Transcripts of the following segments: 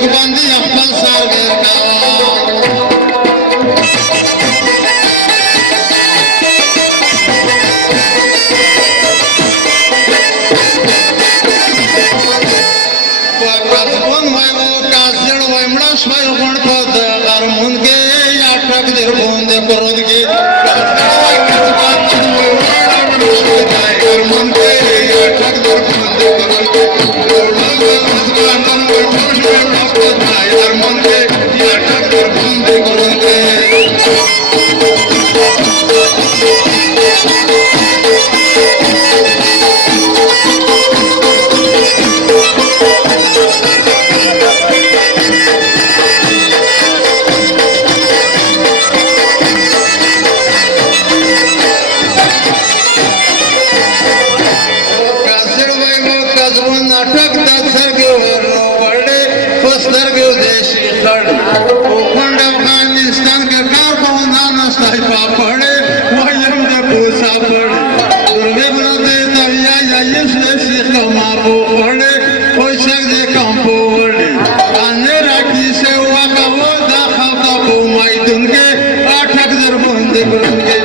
ټک باندې خپل سر شوي غون په غرمون کې یا ټک دې غوندې پرد کې غرمون کې یا ټک دې غوندې پرد کې غرمون کې یا ټک دې غوندې پرد کې अफगानिस्तान के कारखाना नस्ताई पापड़े वयम दे पूसा पड़े दुर्गे बरदे तविया ये से कमा पड़े कोई शक दे कम पड़े आने राखी से हुआ का वो दा खाता को माई दुनके आठक दर बंदे बंदे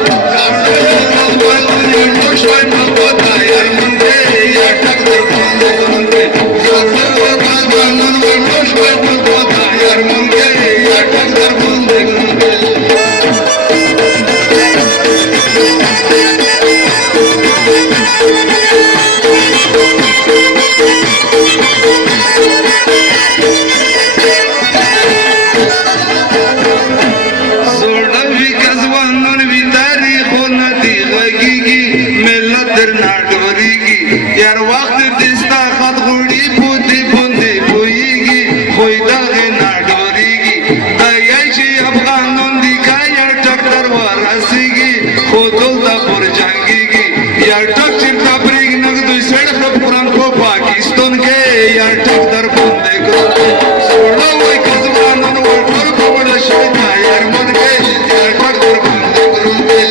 यार वक्त दिसता खत घोड़ी पोते पोते पोईगी खोईदा गे ना डोरीगी दयाची अफगानों दिखा यार टक्कर वारासीगी खोदोल दा पुर जांगीगी यार टक चिरता ब्रिग नग दुई सड़क पुरन को पाकिस्तान के यार टक्कर बंदे को सोड़ा वही कदमानों वो टोर को बड़ा शोधा यार मन के यार टक्कर बंदे करूँगे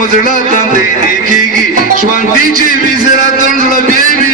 मुझड़ा तांदे दिखेगी श्वांती ची विजरा तंडला बेबी